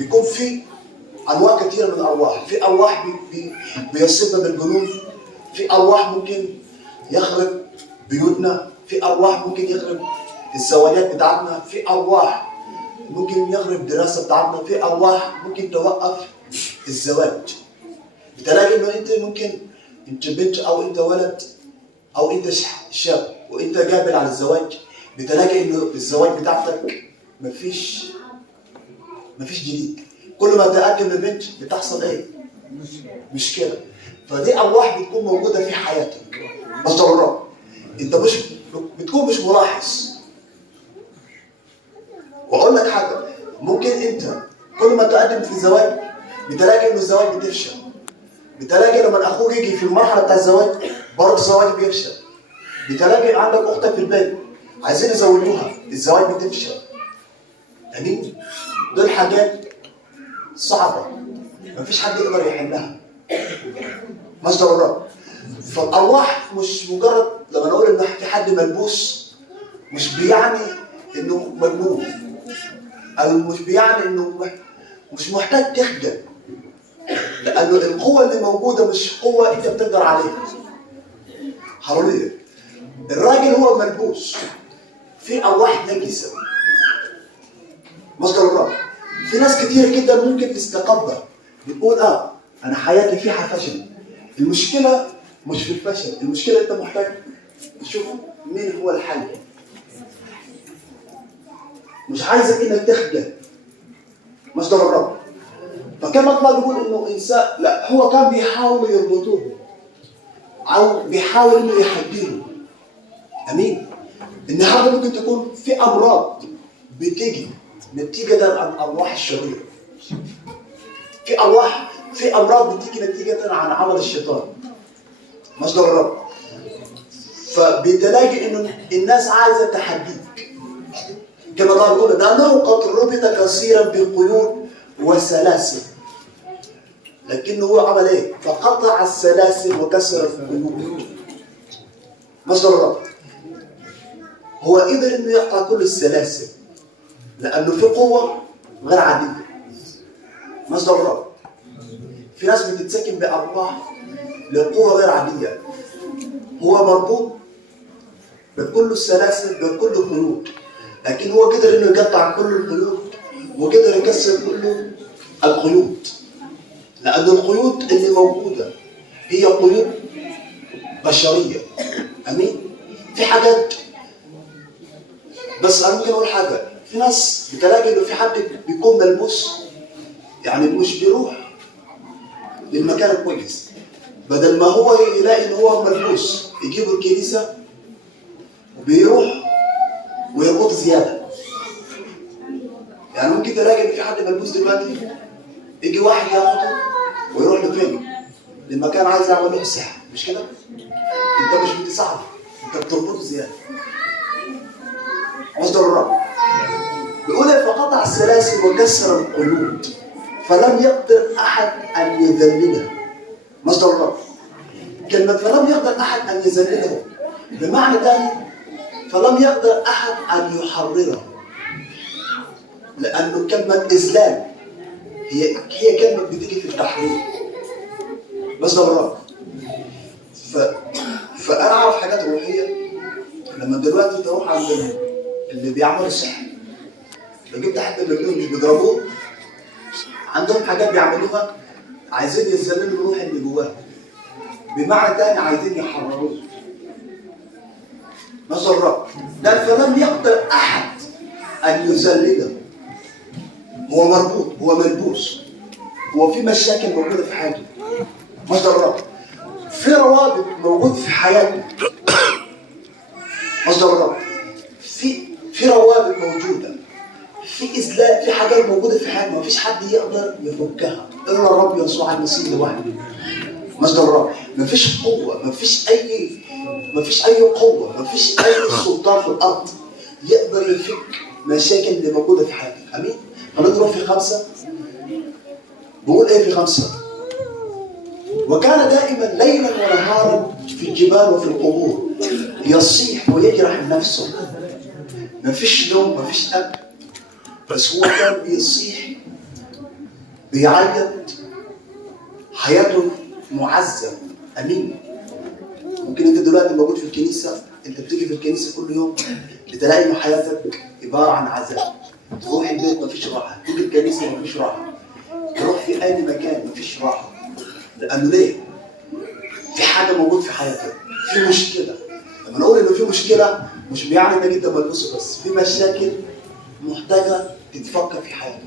بيكون في انواع كثيره من الارواح. في ارواح بيسبب الجنون، في ارواح ممكن يخرب بيوتنا، في ارواح ممكن يخرب الزواجات بتاعتنا، في ارواح ممكن يخرب الدراسه بتاعتنا، في ارواح ممكن توقف الزواج. بتلاقي انه انت ممكن انت بنت او انت ولد او انت شاب وانت قابل على الزواج، بتلاقي انه الزواج بتاعتك مفيش جديد. كل ما تقدم لبنت بتحصل ايه؟ مشكله. فدي ارواح بتكون موجوده في حياتك مضطرات، انت بتكون مش ملاحظ. واقول لك حاجه، ممكن انت كل ما تقدم في الزواج بتلاقي انه الزواج بتفشل. بتلاقي لما اخوك يجي في المرحله بتاع الزواج برضه الزواج بيفشل. بتلاقي عندك اختك في البيت عايزين يزوجوها، الزواج بتفشل. امين؟ دول حاجات صعبه مفيش حد يقدر يحلها. مصدر الرب. فالارواح مش مجرد لما نقول ان في حد ملبوس مش بيعني انه مجنون، او مش بيعني انه مش محتاج تخجل، لانه القوه اللي موجوده مش قوه انت بتقدر عليها. هللويا. الراجل هو ملبوس في ارواح نجسه. مصدر الرب. في ناس كتير جدا ممكن تستقبل بتقول انا حياتي فيها فشل. المشكله مش في الفشل، المشكله انت محتاج تشوف مين هو الحل. مش عايزك انك تخجل. مصدر الرب. فكان الله بيقول انه انسان، لا هو كان بيحاول يربطوه او بيحاول انه يحدده. امين. النهارده ممكن تكون في امراض بتيجي نتيجه عن ارواح الشريره. في امراض بتيجي نتيجه عن عمل الشيطان. مصدر الرب. فبتلاقي انه الناس عايزه تحديك. كما الله بيقول لانه قد ربط كثيرا بقيود وسلاسل. لكنه هو عمل ايه؟ فقطع السلاسل وكسر القيود. مصدر الرب. هو قدر انه يقطع كل السلاسل لانه في قوه غير عاديه. مصدر الرب. في ناس بتتسكن بارواح لقوه غير عاديه. هو مربوط بكل السلاسل بكل القيود، لكن هو قدر انه يقطع كل القيود وقدر يكسر كل القيود. لأن القيود اللي موجودة هي قيود بشرية. أمين؟ في حاجات، بس أنا ممكن أقول حاجة، في ناس بتلاقي إنه في حد بيكون ملبوس، يعني مش بيروح للمكان الكويس، بدل ما هو يلاقي إنه هو ملبوس يجيبوا الكنيسة وبيروح ويربط زيادة. يعني ممكن تلاقي إن في حد ملبوس دلوقتي يجي واحد ياخده ويروح لفين؟ للمكان عايز يعمل له السحر، مش كده؟ انت مش بتساعده، انت بتربطه زياده. مصدر الرب. بيقول فقطع السلاسل وكسر القيود فلم يقدر احد ان يذلله. مصدر الرب. كلمه فلم يقدر احد ان يذلله بمعنى ثاني فلم يقدر احد ان يحرره. لانه كلمه اذلال هي كلمه بتيجي في التحرير. مصدر الرب. فانا اعرف حاجات روحيه لما دلوقتي تروح عند اللي بيعملوا السحر، لو جبت حد من اللي مش بيضربوه عندهم حاجات بيعملوها عايزين يذللوا الروح اللي جواه، بمعنى تاني عايزين يحرروه. مصدر الرب. ده فلم يقدر احد ان يذلله. هو مربوط، هو ملبوس، هو في مشاكل موجوده في حياته. مصدر الرب. في روابط موجود في حياتنا. مصدر الرب. في روابط موجوده، في اذلال، في حاجات موجوده في حياتنا مفيش حد يقدر يفكها الا الرب يسوع المسيح لوحده. مصدر الرب. مفيش قوه، مفيش اي قوه، مفيش اي سلطان في الارض يقدر يفك مشاكل اللي موجوده في حياتك. امين. هنضرب في 5. بقول ايه في 5؟ وكان دائما ليلا ونهارا في الجبال وفي القبور يصيح ويجرح نفسه. مفيش نوم، مفيش اكل، بس هو كان بيصيح بيعيط، حياته معذب. امين. ممكن انت دلوقتي موجود في الكنيسه، انت بتيجي في الكنيسه كل يوم بتلاقي ان حياتك عباره عن عذاب. تروح البيت مفيش راحه، تيجي الكنيسه مفيش راحه، تروح في اي مكان مفيش راحه. لانه ليه؟ في حاجه موجود في حياتك، في مشكله. لما نقول انه في مشكله مش بيعني انك انت ملبوس بس، في مشاكل محتاجه تتفكر في حياتك.